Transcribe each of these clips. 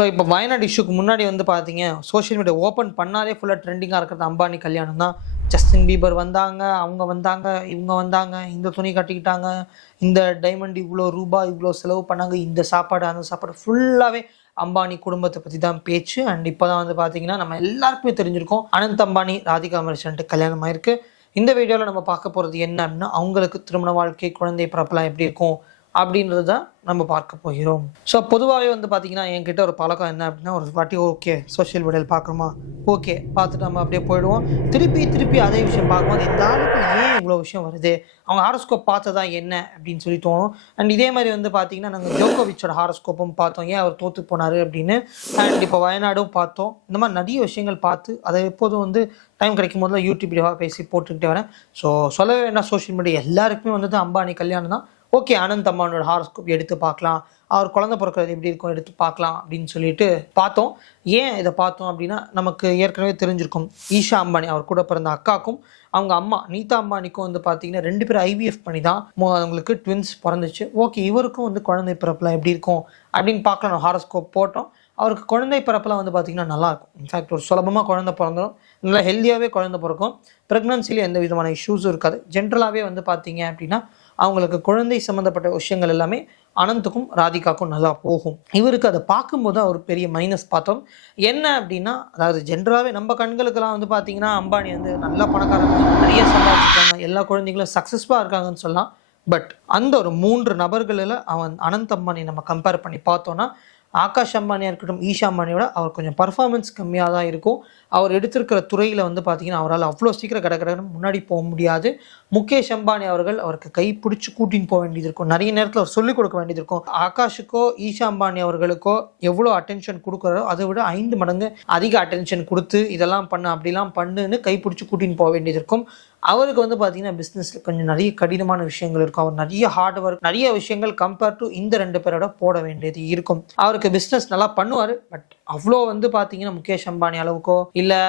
So இப்போ வயநாடு இஷ்யூக்கு முன்னாடி வந்து பார்த்தீங்க சோஷியல் மீடியா ஓப்பன் பண்ணாலே ஃபுல்லாக ட்ரெண்டிங்காக இருக்கிறது அம்பானி கல்யாணம் தான். ஜஸ்டின் பீபர் வந்தாங்க அவங்க வந்தாங்க இவங்க வந்தாங்க இந்த துணி கட்டிக்கிட்டாங்க இந்த டைமண்ட் இவ்வளோ ரூபாய் இவ்வளோ செலவு பண்ணாங்க இந்த சாப்பாடு அந்த சாப்பாடு ஃபுல்லாகவே அம்பானி குடும்பத்தை பற்றி தான் பேச்சு. அண்ட் இப்போ தான் வந்து பார்த்தீங்கன்னா நம்ம எல்லாருக்குமே தெரிஞ்சிருக்கோம் அனந்த் அம்பானி ராதிகா மரிசன்ட்டு கல்யாணம் ஆயிருக்கு. இந்த வீடியோவில் நம்ம பார்க்க போகிறது என்ன அப்படின்னா அவங்களுக்கு திருமண வாழ்க்கை குழந்தை பிறப்பெல்லாம் எப்படி இருக்கும்? அப்படின்றது தான் நம்ம பார்க்க போகிறோம். ஸோ பொதுவாகவே வந்து பார்த்தீங்கன்னா என்கிட்ட ஒரு பழக்கம் என்ன அப்படின்னா ஒரு வாட்டி ஓகே சோஷியல் மீடியாவில் பார்க்குறோமா ஓகே பார்த்துட்டு நம்ம அப்படியே போயிடுவோம். திருப்பி திருப்பி அதே விஷயம் பார்க்கும்போது இந்த ஆளுக்கு ஏன் இவ்வளோ விஷயம் வருது? அவங்க ஹாரோஸ்கோப் பார்த்ததா என்ன? அப்படின்னு சொல்லி தோணும். அண்ட் இதே மாதிரி வந்து பார்த்தீங்கன்னா நாங்கள் ஜோகோவிச்சோட ஹாரோஸ்கோப்பும் பார்த்தோம். ஏன் அவர் தோற்று போனார் அப்படின்னு? அண்ட் இப்போ வயநாடும் பார்த்தோம். இந்த மாதிரி நிறைய விஷயங்கள் பார்த்து அதை எப்போதும் வந்து டைம் கிடைக்கும் போதுல யூடியூப் பேசி போட்டுக்கிட்டே வரேன். ஸோ சொல்லவே வேண்டாம் சோஷியல் மீடியா எல்லாருக்குமே வந்து அம்பானி கல்யாணம் தான் ஓகே ஆனந்த் அம்மானோட ஹாரோஸ்கோப் எடுத்து பார்க்கலாம். அவர் குழந்தை பிறக்கிறது எப்படி இருக்கும் எடுத்து பார்க்கலாம் அப்படின்னு சொல்லிட்டு பார்த்தோம். ஏன் இதை பார்த்தோம் அப்படின்னா நமக்கு ஏற்கனவே தெரிஞ்சிருக்கும். ஈஷா அம்பானி அவர் கூட பிறந்த அக்காக்கும் அவங்க அம்மா நீதா அம்பானிக்கும் வந்து பார்த்தீங்கன்னா ரெண்டு பேரும் ஐவிஎஃப் பண்ணி தான் அவங்களுக்கு ட்வின்ஸ் பிறந்துச்சு. ஓகே இவருக்கும் வந்து குழந்தை பிறப்புலாம் எப்படி இருக்கும் அப்படின்னு பார்க்கலாம். ஹாரோஸ்கோப் போட்டோம். அவருக்கு குழந்தை பிறப்பெல்லாம் வந்து பார்த்திங்கன்னா நல்லாயிருக்கும் இன்ஃபேக்ட் ஒரு சுலபமாக குழந்தை பிறந்துடும் நல்லா ஹெல்த்தியாகவே குழந்தை பிறக்கும். ப்ரெக்னன்சியில் எந்த விதமான இஷ்யூஸும் இருக்காது. ஜென்ரலாகவே வந்து பார்த்தீங்க அப்படின்னா அவங்களுக்கு குழந்தை சம்மந்தப்பட்ட விஷயங்கள் எல்லாமே அனந்துக்கும் ராதிகாக்கும் நல்லா போகும். இவருக்கு அதை பார்க்கும்போது ஒரு பெரிய மைனஸ் பார்த்தோம். என்ன அப்படின்னா அதாவது ஜென்ரலாகவே நம்ம கண்களுக்கெல்லாம் வந்து பார்த்தீங்கன்னா அம்பானி வந்து நல்ல பணக்காரங்க நிறைய சம்பாதிச்சிருக்காங்க. எல்லா குழந்தைங்களும் சக்ஸஸ்ஃபுல்லாக இருக்காங்கன்னு சொல்லலாம். பட் அந்த ஒரு மூன்று நபர்களில் அவன் அனந்த் அம்பானி நம்ம கம்பேர் பண்ணி பார்த்தோன்னா ஆகாஷ் அம்பானியாக இருக்கட்டும் ஈஷா அம்பானியோட அவர் கொஞ்சம் பர்ஃபார்மன்ஸ் கம்மியாக தான் இருக்கும். அவர் எடுத்திருக்கிற துறையில் வந்து பார்த்திங்கன்னா அவரால் அவ்வளோ சீக்கிரம் கடை கடன்னு முன்னாடி போக முடியாது. முகேஷ் அம்பானி அவர்கள் அவருக்கு கை பிடிச்சி கூட்டின்னு போக வேண்டியது இருக்கும். நிறைய நேரத்தில் அவர் சொல்லிக் கொடுக்க வேண்டியது இருக்கும். ஆகாஷுக்கோ ஈஷா அம்பானி அவர்களுக்கோ எவ்வளோ அட்டென்ஷன் கொடுக்குறாரோ அதை விட ஐந்து மடங்கு அதிக அட்டென்ஷன் கொடுத்து இதெல்லாம் பண்ண அப்படிலாம் பண்ணுன்னு கை பிடிச்சி கூட்டின்னு போக வேண்டியது இருக்கும். அவருக்கு வந்து பார்த்தீங்கன்னா பிஸ்னஸில் கொஞ்சம் நிறைய கடினமான விஷயங்கள் இருக்கும். அவர் நிறைய ஹார்ட் ஒர்க் நிறைய விஷயங்கள் கம்பேர் டு இந்த ரெண்டு பேரோட போட வேண்டியது இருக்கும். அவருக்கு பிஸ்னஸ் நல்லா பண்ணுவார் பட் அவ்வளோ வந்து பார்த்தீங்கன்னா முகேஷ் அம்பானி அளவுக்கோ இல்லை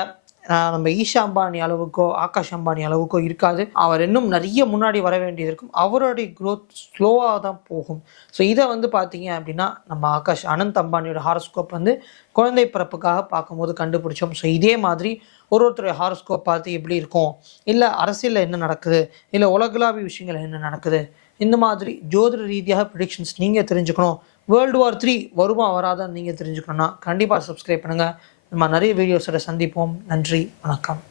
நம்ம ஈஷா அம்பானி அளவுக்கோ ஆகாஷ் அம்பானி அளவுக்கோ இருக்காது. அவர் இன்னும் நிறைய முன்னாடி வர வேண்டியது இருக்கும் அவருடைய க்ரோத் ஸ்லோவாக தான் போகும். ஸோ இதை வந்து பார்த்தீங்க அப்படின்னா நம்ம ஆகாஷ் அனந்த் அம்பானியோட ஹாரோஸ்கோப் வந்து குழந்தை பிறப்புக்காக பார்க்கும்போது கண்டுபிடிச்சோம். ஸோ இதே மாதிரி ஒரு ஒருத்தருடைய ஹாரோஸ்கோப் பார்த்து எப்படி இருக்கும்? இல்லை அரசியலில் என்ன நடக்குது? இல்லை உலகளாவிய விஷயங்கள் என்ன நடக்குது? இந்த மாதிரி ஜோதிட ரீதியாக ப்ரிடிக்ஷன்ஸ் நீங்கள் தெரிஞ்சுக்கணும். வேர்ல்டு வார் த்ரீ வருமா வராதான்னு நீங்கள் தெரிஞ்சுக்கணும்னா கண்டிப்பாக சப்ஸ்கிரைப் பண்ணுங்கள் நம்ம நிறைய வீடியோஸோட சந்திப்போம். நன்றி வணக்கம்.